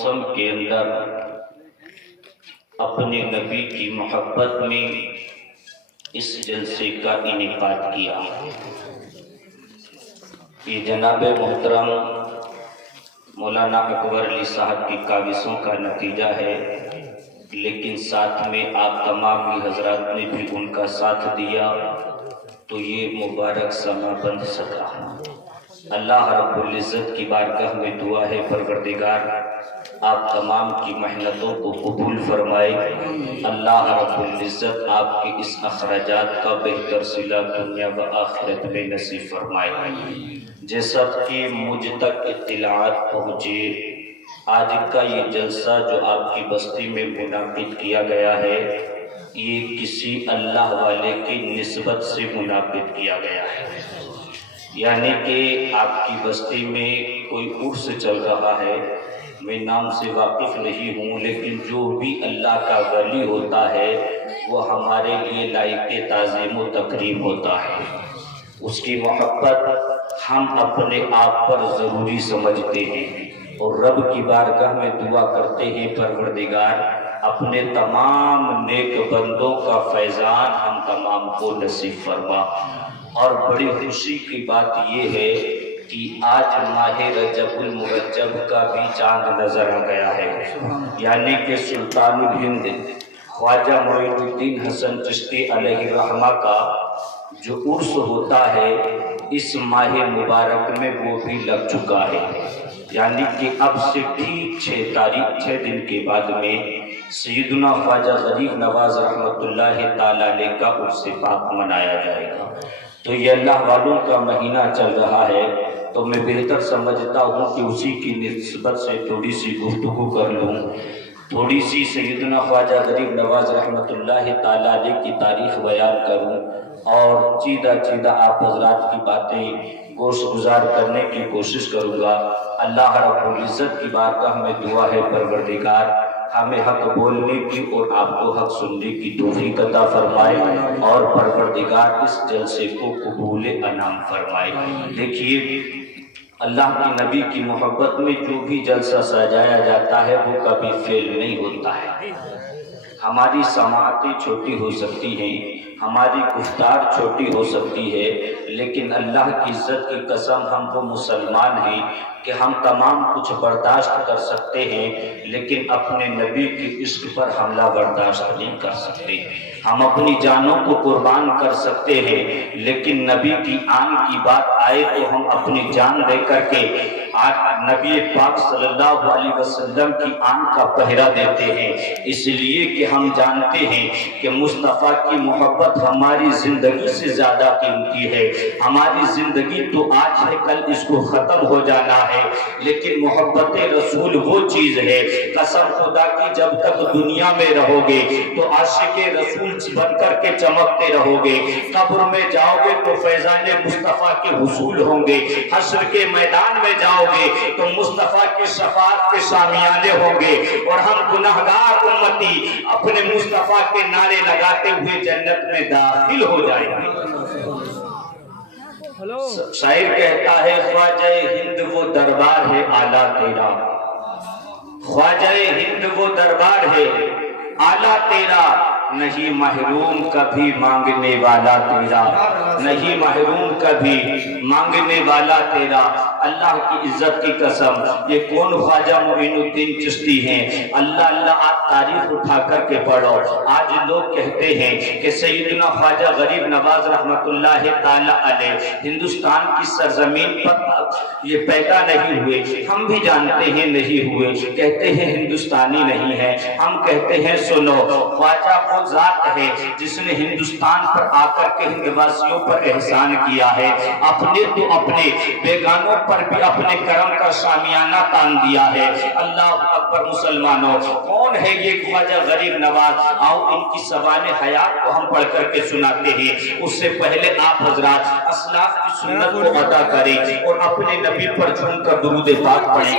موسم کے اندر اپنے نبی کی محبت میں اس جلسے کا انعقاد کیا۔ یہ جناب محترم مولانا اکبر علی صاحب کی کاوشوں کا نتیجہ ہے، لیکن ساتھ میں آپ تمام بھی حضرات نے بھی ان کا ساتھ دیا تو یہ مبارک سما بن سکا۔ اللہ رب العزت کی بارگاہ میں دعا ہے، پروردگار آپ تمام کی محنتوں کو قبول فرمائے۔ اللہ رب العزت آپ کے اس اخراجات کا بہتر صلہ دنیا و آخرت میں نصیب فرمائے۔ جیسا کہ مجھ تک اطلاعات پہنچے، آج کا یہ جلسہ جو آپ کی بستی میں منعقد کیا گیا ہے، یہ کسی اللہ والے کی نسبت سے منعقد کیا گیا ہے، یعنی کہ آپ کی بستی میں کوئی عرس چل رہا ہے، میں نام سے واقف نہیں ہوں، لیکن جو بھی اللہ کا ولی ہوتا ہے وہ ہمارے لیے لائق تعظیم و تکریم ہوتا ہے۔ اس کی محبت ہم اپنے آپ پر ضروری سمجھتے ہیں اور رب کی بارگاہ میں دعا کرتے ہیں، پروردگار اپنے تمام نیک بندوں کا فیضان ہم تمام کو نصیب فرما۔ اور بڑی خوشی کی بات یہ ہے کہ آج ماہ رجب المرجب کا بھی چاند نظر آ گیا ہے، یعنی کہ سلطان الہند خواجہ معین الدین حسن چشتی علیہ الرحمہ کا جو عرس ہوتا ہے اس ماہ مبارک میں وہ بھی لگ چکا ہے، یعنی کہ اب سے ٹھیک 6 دن کے بعد میں سیدنا خواجہ غریب نواز رحمۃ اللہ تعالی علیہ کا عرس پاک منایا جائے گا۔ تو یہ اللہ والوں کا مہینہ چل رہا ہے، تو میں بہتر سمجھتا ہوں کہ اسی کی نسبت سے تھوڑی سی گفتگو کر لوں، تھوڑی سی سیدنا خواجہ غریب نواز رحمۃ اللہ تعالی علیہ کی تاریخ بیان کروں اور چیدہ آپ حضرات کی باتیں گوش گزار کرنے کی کوشش کروں گا۔ اللہ رب العزت کی بارگاہ میں دعا ہے، پروردگار ہمیں حق بولنے کی اور آپ کو حق سننے کی توفیق عطا فرمائے اور پروردگار اس جلسے کو قبول انعام فرمائے۔ دیکھیے، اللہ کی نبی کی محبت میں جو بھی جلسہ سجایا جاتا ہے وہ کبھی فیل نہیں ہوتا ہے۔ ہماری سماعتیں چھوٹی ہو سکتی ہیں، ہماری گفتار چھوٹی ہو سکتی ہے، لیکن اللہ کی عزت کی قسم ہم وہ مسلمان ہیں کہ ہم تمام کچھ برداشت کر سکتے ہیں، لیکن اپنے نبی کے عشق پر حملہ برداشت نہیں کر سکتے۔ ہم اپنی جانوں کو قربان کر سکتے ہیں، لیکن نبی کی آن کی بات آئے تو ہم اپنی جان دے کر کے نبی پاک صلی اللہ علیہ وسلم کی آن کا پہرا دیتے ہیں، اس لیے کہ ہم جانتے ہیں کہ مصطفیٰ کی محبت ہماری زندگی سے زیادہ قیمتی ہے۔ ہماری زندگی تو آج ہے، کل اس کو ختم ہو جانا ہے، لیکن محبت رسول وہ چیز ہے، قسم خدا کی جب تک دنیا میں رہو گے تو عاشق رسول بن کر کے چمکتے رہو گے، قبر میں جاؤ گے تو فیضان مصطفیٰ کے حصول ہوں گے، حشر کے میدان میں جاؤ گے تو مصطفیٰ کی شفاعت کے شامیانے ہوں گے، اور ہم گناہگار امتی اپنے مصطفیٰ کے نعرے لگاتے ہوئے جنت میں داخل ہو جائیں گے۔ شاعر کہتا ہے، خواجہ ہند وہ دربار ہے اعلیٰ تیرا، خواجہ ہند وہ دربار ہے اعلیٰ تیرا، نہیں محروم کبھی مانگنے والا تیرا، نہیں محروم کبھی مانگنے والا تیرا۔ اللہ کی عزت کی قسم، یہ کون خواجہ معین الدین چشتی ہیں؟ اللہ آپ تاریخ اٹھا کر کے پڑھو۔ آج لوگ کہتے ہیں کہ سیدنا خواجہ غریب نواز رحمۃ اللہ تعالی علیہ ہندوستان کی سرزمین پر یہ پیدا نہیں ہوئے، ہم بھی جانتے ہیں نہیں ہوئے، کہتے ہیں ہندوستانی نہیں ہے، ہم کہتے ہیں سنو، خواجہ وہ ذات ہے جس نے ہندوستان پر آ کر کے ہندواسیوں پر احسان کیا ہے، اپنے تو اپنے بیگانوں پر بھی اپنے کرم کا شامیانہ تان دیا ہے۔ اللہ اکبر مسلمانوں، کون ہے یہ خواجہ غریب نواز؟ آؤ ان کی سوانح حیات کو ہم پڑھ کر کے سناتے ہیں، اس سے پہلے آپ حضرات اسلاف کی سنت کو ادا کریں اور اپنے نبی پر جھوم کر درود پاک پڑھیں۔